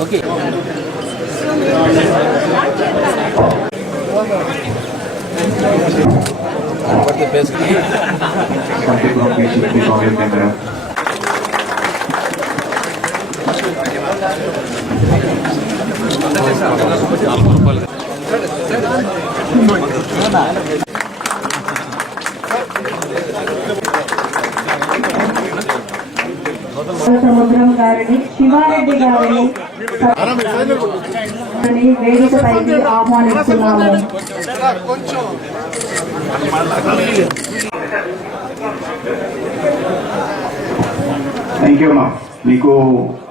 Okay కనబడితే పేసుకుని నాలుగు రూపాయలు సముద్రం గారిని శివారెడ్డి గారిని వేదికపైకి ఆహ్వానిస్తున్నాము. థ్యాంక్ యూ అమ్మా మీకు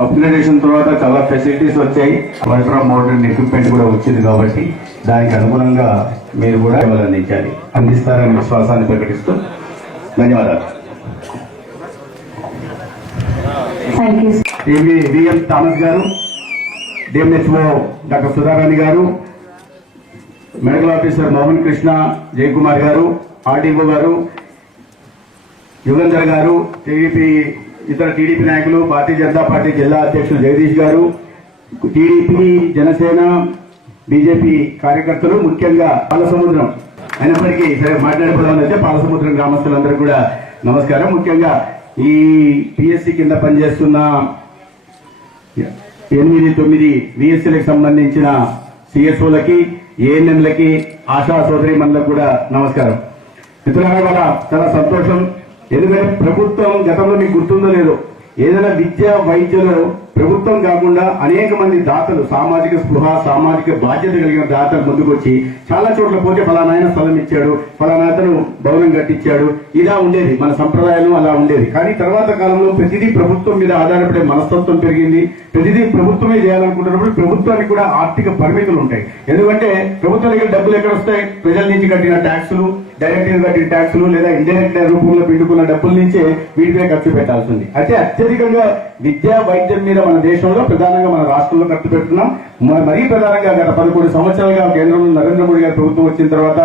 అప్గ్రేడేషన్ తర్వాత చాలా ఫెసిలిటీస్ వచ్చాయి. అల్ట్రా మోడర్న్ ఎక్విప్మెంట్ కూడా వచ్చింది కాబట్టి దానికి అనుగుణంగా మీరు కూడా సేవలు అందించాలి. అందిస్తారనే విశ్వాసాన్ని ప్రకటిస్తూ ధన్యవాదాలు thank you TV VM Thomas గారు డిఎంహెచ్ఓ డాక్టర్ సుధారాణి గారు మెడికల్ ఆఫీసర్ మోహన్ కృష్ణ జయకుమార్ గారు ఆర్డీఓ గారు యుగంధర్ గారు టీడీపీ ఇతర టీడీపీ నాయకులు భారతీయ జనతా పార్టీ జిల్లా అధ్యక్షులు జగదీష్ గారు టీడీపీ జనసేన బీజేపీ కార్యకర్తలు ముఖ్యంగా పాలసముద్రం. అయినప్పటికీ సరే మాట్లాడిపోదాం అయితే పాలసముద్రం గ్రామస్తులందరూ కూడా నమస్కారం. ముఖ్యంగా ఈ పిఎస్సి కింద పనిచేస్తున్న ఎనిమిది తొమ్మిది విఎస్సీలకు సంబంధించిన సిఎస్ఓలకి ఏఎన్ఎంలకి ఆశా సోదరి కూడా నమస్కారం. మిత్రులారా ఇవాళ చాలా సంతోషం. ఎందుకంటే ప్రభుత్వం గతంలో మీకు గుర్తుందో లేదో ఏదైనా విద్య వైద్యులు ప్రభుత్వం కాకుండా అనేక మంది దాతలు సామాజిక స్పృహ సామాజిక బాధ్యత కలిగిన దాతలు ముందుకొచ్చి చాలా చోట్ల పోతే ఫలానాయన స్థలం ఇచ్చాడు ఫలానా అతను భవనం కట్టించాడు. ఇలా ఉండేది మన సంప్రదాయం అలా ఉండేది. కానీ తర్వాత కాలంలో ప్రతిదీ ప్రభుత్వం మీద ఆధారపడే మనస్తత్వం పెరిగింది. ప్రతిదీ ప్రభుత్వమే చేయాలనుకుంటున్నప్పుడు ప్రభుత్వానికి కూడా ఆర్థిక పరిమితులు ఉంటాయి. ఎందుకంటే ప్రభుత్వం దగ్గర డబ్బులు ఎక్కడ వస్తాయి? ప్రజల నుంచి కట్టిన ట్యాక్సులు డైరెక్ట్గా కట్టిన ట్యాక్సులు లేదా ఇండైరెక్ట్ రూపంలో పిండుకున్న డబ్బుల నుంచే వీటిపై ఖర్చు పెట్టాల్సింది. అయితే అత్యధికంగా విద్యా వైద్యం మీద మన దేశంలో ప్రధానంగా మన రాష్ట్రంలో ఖర్చు పెడుతున్నాం. మరీ ప్రధానంగా గత పదకొండు సంవత్సరాలుగా కేంద్రంలో నరేంద్ర మోడీ గారి ప్రభుత్వం వచ్చిన తర్వాత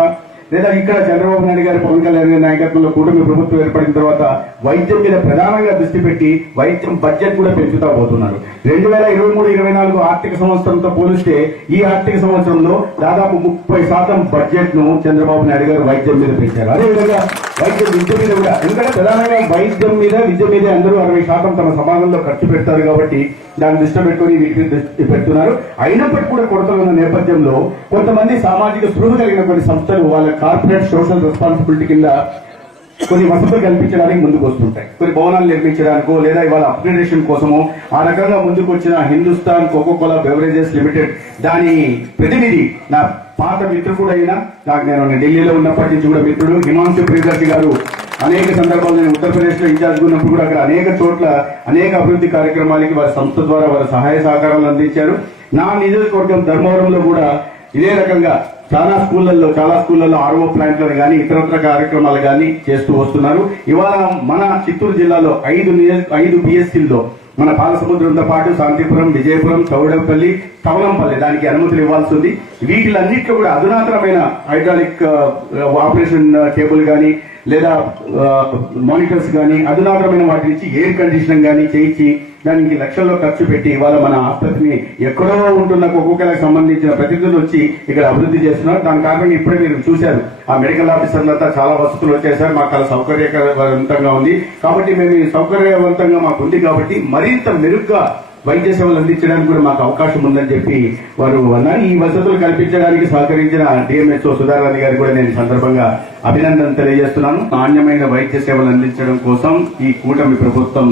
లేదా ఇక్కడ చంద్రబాబు నాయుడు గారి పవన్ కళ్యాణ్ గారి నాయకత్వంలో కూటమి ప్రభుత్వం ఏర్పడిన తర్వాత వైద్యం మీద ప్రధానంగా దృష్టి పెట్టి వైద్యం బడ్జెట్ కూడా పెంచుతా పోతున్నారు. రెండు వేల ఇరవై మూడు ఇరవై నాలుగు ఆర్థిక సంవత్సరంతో పోలిస్తే ఈ ఆర్థిక సంవత్సరంలో దాదాపు ముప్పై శాతం బడ్జెట్ను చంద్రబాబు నాయుడు గారు వైద్యం మీద పెంచారు. అదేవిధంగా వైద్య విద్య మీద కూడా ఎందుకంటే ప్రధానంగా వైద్యం మీద విద్య మీద అందరూ అరవై శాతం తమ సమాజంలో ఖర్చు పెడతారు కాబట్టి దాన్ని దృష్టి పెట్టుకుని వీటిని దృష్టి పెడుతున్నారు. అయినప్పటికీ కూడా కొరతలు ఉన్న నేపథ్యంలో కొంతమంది సామాజిక స్పృహ కలిగిన కొన్ని సంస్థలు వాళ్ళ కార్పొరేట్ సోషల్ రెస్పాన్సిబిలిటీ కింద కొన్ని వసతులు కల్పించడానికి ముందుకు వస్తుంటాయి. కొన్ని భవనాలు నిర్మించడానికో లేదా ఇవాళ అప్గ్రేడేషన్ కోసమో ఆ రకంగా ముందుకు వచ్చిన హిందుస్థాన్ కోకోకోలా బెవరేజెస్ లిమిటెడ్ దాని ప్రతినిధి నా పాత మిత్రుడు అయినా నాకు నేను ఢిల్లీలో ఉన్నప్పటి నుంచి కూడా మిత్రుడు హిమాంశు ప్రియదర్శి గారు. అనేక సందర్భాలు నేను ఉత్తరప్రదేశ్లో ఇన్ఛార్జ్ ఉన్నప్పుడు కూడా అక్కడ అనేక చోట్ల అనేక అభివృద్ధి కార్యక్రమాలకి వారి సంస్థ ద్వారా వారి సహాయ సహకారాలు అందించారు. నా నియోజకవర్గం ధర్మవరంలో కూడా ఇదే రకంగా చాలా స్కూళ్ళలో చాలా స్కూళ్ళలో ఆర్ఓ ప్లాంట్లను కానీ ఇతరత్ర కార్యక్రమాలు కానీ చేస్తూ వస్తున్నారు. ఇవాళ మన చిత్తూరు జిల్లాలో ఐదు ఐదు పిఎస్సీల్లో మన పాలసముద్రంతో పాటు శాంతిపురం విజయపురం చౌడపల్లి తవలంపల్లి దానికి అనుమతులు ఇవ్వాల్సి ఉంది. వీటిలన్నింటిలో కూడా అధునాతనమైన హైడ్రాలిక్ ఆపరేషన్ టేబుల్ కానీ లేదా మానిటర్స్ కానీ అధునాతనమైన వాటి నుంచి ఎయిర్ కండిషనింగ్ కానీ చేయించి దానికి లక్షల్లో ఖర్చు పెట్టి ఇవాళ మన ఆసుపత్రిని ఎక్కడో ఉంటున్న కుక్కలకు సంబంధించిన ప్రతినిధులు వచ్చి ఇక్కడ అభివృద్ధి చేస్తున్నారు. దాని కారణంగా ఇప్పుడే మీరు చూశారు. ఆ మెడికల్ ఆఫీసర్లంతా చాలా వసతులు వచ్చేసారు. మాకు చాలా సౌకర్యవంతంగా ఉంది. కాబట్టి మేము సౌకర్యవంతంగా మాకు ఉంది కాబట్టి మరింత మెరుగ్గా వైద్య సేవలు అందించడానికి కూడా మాకు అవకాశం ఉందని చెప్పి వారు అన్నారు. ఈ వసతులు కల్పించడానికి సహకరించిన డిఎంహెచ్ఓ సుధారాణి గారు కూడా నేను సందర్భంగా అభినందన తెలియజేస్తున్నాను. నాణ్యమైన వైద్య సేవలు అందించడం కోసం ఈ కూటమి ప్రభుత్వం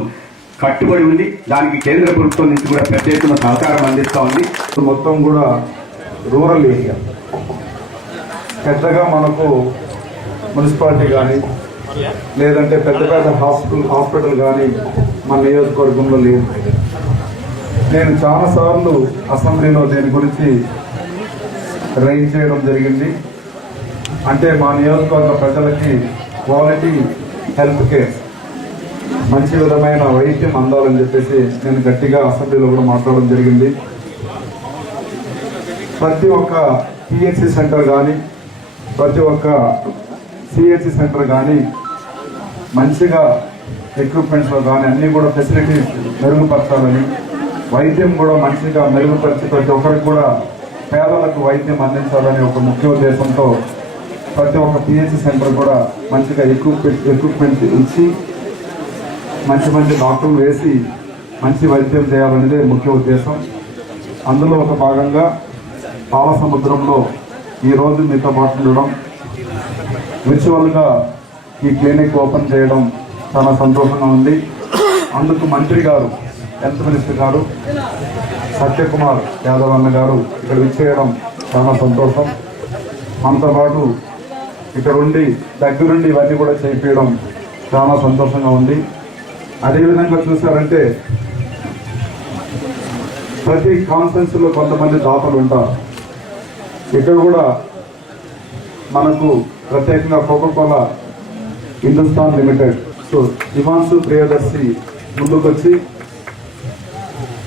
కట్టుబడి ఉంది. దానికి కేంద్ర ప్రభుత్వం నుంచి కూడా పెద్ద ఎత్తున సహకారం అందిస్తా ఉంది. మొత్తం కూడా రూరల్ ఏరియా. పెద్దగా మనకు మున్సిపాలిటీ కానీ లేదంటే పెద్ద పెద్ద హాస్పిటల్ హాస్పిటల్ కానీ మన నియోజకవర్గంలో లేదు. నేను చాలాసార్లు అసెంబ్లీలో దీని గురించి రైజ్ చేయడం జరిగింది. అంటే మా నియోజకవర్గ ప్రజలకి క్వాలిటీ హెల్త్ కేర్ మంచి విధమైన వైద్యం అందాలని చెప్పేసి నేను గట్టిగా అసెంబ్లీలో కూడా మాట్లాడడం జరిగింది. ప్రతి ఒక్క పిహెచ్సి సెంటర్ కానీ ప్రతి ఒక్క సిహెచ్సి సెంటర్ కానీ మంచిగా ఎక్విప్మెంట్స్లో కానీ అన్నీ కూడా ఫెసిలిటీస్ మెరుగుపరచాలని వైద్యం కూడా మంచిగా మెరుగుపరిచి ప్రతి ఒక్కరికి కూడా పేదలకు వైద్యం అందించాలని ఒక ముఖ్య ఉద్దేశంతో ప్రతి ఒక్క పిహెచ్సి సెంటర్ కూడా మంచిగా ఎక్విప్మెంట్ ఎక్విప్మెంట్ ఇచ్చి మంచి మంచి డాక్టర్లు వేసి మంచి వైద్యం చేయాలనేదే ముఖ్య ఉద్దేశం. అందులో ఒక భాగంగా పాల సముద్రంలో ఈ రోజు మీతో మాట్లాడడం విర్చువల్గా ఈ క్లినిక్ ఓపెన్ చేయడం చాలా సంతోషంగా ఉంది. అందుకు మంత్రి గారు హెల్త్ మినిస్టర్ గారు? సత్యకుమార్ యాదవ్ అన్న గారు ఇక్కడ విచ్చేయడం చాలా సంతోషం. మనతో పాటు ఇక్కడ ఉండి దగ్గరుండి ఇవన్నీ కూడా చేయించడం చాలా సంతోషంగా ఉంది. అదేవిధంగా చూసారంటే ప్రతి కాన్ఫరెన్స్లో కొంతమంది దాతలు ఉంటారు. ఇక్కడ కూడా మనకు ప్రత్యేకంగా Coca Cola Hindustan limited so Himanshu Priyadarshi ముందుకొచ్చి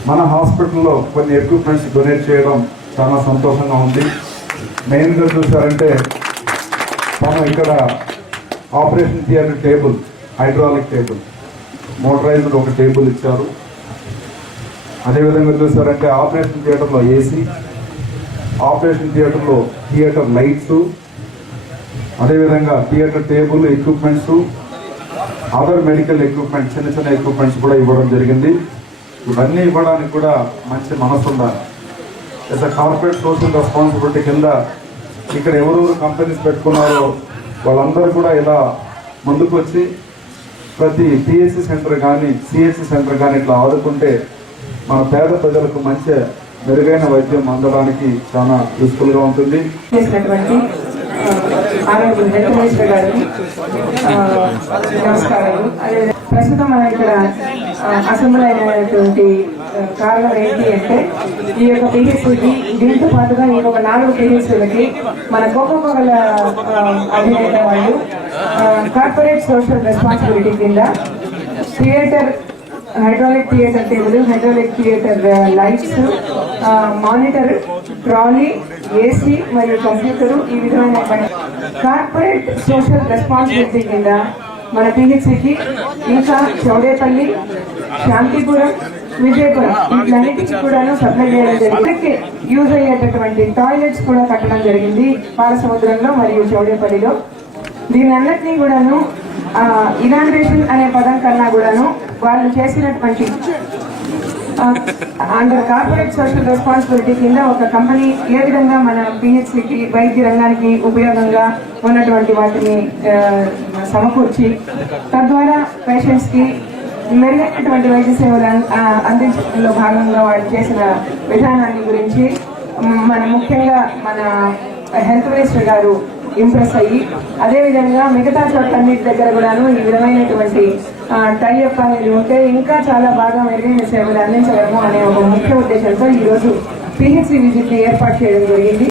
మన హాస్పిటల్లో కొన్ని ఎక్విప్మెంట్స్ డొనేట్ చేయడం చాలా సంతోషంగా ఉంది. మెయిన్గా చూసారంటే మనం ఇక్కడ operation theatre table hydraulic table motorized ఒక టేబుల్ ఇచ్చారు. అదేవిధంగా చూసారంటే ఆపరేషన్ థియేటర్లో ఏసీ ఆపరేషన్ థియేటర్లో థియేటర్ లైట్స్ అదేవిధంగా theatre table equipments other medical equipments చిన్న చిన్న ఎక్విప్మెంట్స్ కూడా ఇవ్వడం జరిగింది. ఇవన్నీ ఇవ్వడానికి కూడా మంచి మనసు ఉండాలి. ఎస్ కార్పొరేట్ సోషల్ రెస్పాన్సిబిలిటీ కింద ఇక్కడ ఎవరెవరు కంపెనీస్ పెట్టుకున్నారో వాళ్ళందరూ కూడా ఇలా ముందుకు వచ్చి ప్రతి పిఎస్సి సెంటర్ కానీ సిఎస్సి సెంటర్ కానీ ఇట్లా ఆదుకుంటే మన పేద ప్రజలకు మంచి మెరుగైన వైద్యం అందడానికి చాలా యూస్ఫుల్గా ఉంటుంది. నమస్కారాలు. ప్రస్తుతం మనం ఇక్కడ అసెంబ్లీ అయినటువంటి కారణం ఏంటి అంటే ఈ యొక్క పిహెచ్సికి దీంతో పాటుగా ఈ యొక్క నాలుగు పిహెచ్సీలకి మన కోకోకోల అధినేత వాళ్ళు కార్పొరేట్ సోషల్ రెస్పాన్సిబిలిటీ కింద theatre hydraulic theatre table hydraulic theatre lights monitor trolley AC మరియు కంప్యూటర్ ఈ విధమైన కార్పొరేట్ సోషల్ రెస్పాన్సిబిలిటీ కింద మన పిహెచ్సికి ఇంకా చౌడేపల్లి శాంతిపురం విజయపురం వీటన్నిటికీ కూడాను సప్లై చేయడం జరిగింది. యూజ్ అయ్యేటటువంటి టాయిలెట్స్ కూడా కట్టడం జరిగింది పాలసముద్రంలో మరియు చౌడేపల్లిలో. దీని అన్నిటినీ కూడాను ఇనాగ్రేషన్ అనే పదం కన్నా కూడాను వాళ్ళు చేసినటువంటి అండర్ కార్పొరేట్ సోషల్ రెస్పాన్సిబిలిటీ కింద ఒక కంపెనీ ఏ విధంగా మన పిహెచ్సికి వైద్య రంగానికి ఉపయోగంగా ఉన్నటువంటి వాటిని సమకూర్చి తద్వారా పేషెంట్స్కి మెరుగైనటువంటి వైద్య సేవలు అందించడంలో భాగంగా వాళ్ళు చేసిన విధానాన్ని గురించి మన ముఖ్యంగా మన హెల్త్ మినిస్టర్ గారు ఇంప్రెస్ అయ్యి అదేవిధంగా మిగతా చోట్లన్నిటి దగ్గర కూడాను ఈ విధమైనటువంటి టైఅప్ అనేది ఉంటే ఇంకా చాలా బాగా మెరుగైన సేవలు అందించగలము అనే ఒక ముఖ్య ఉద్దేశంతో ఈ రోజు పిహెచ్సి విజిట్ని ఏర్పాటు చేయడం జరిగింది.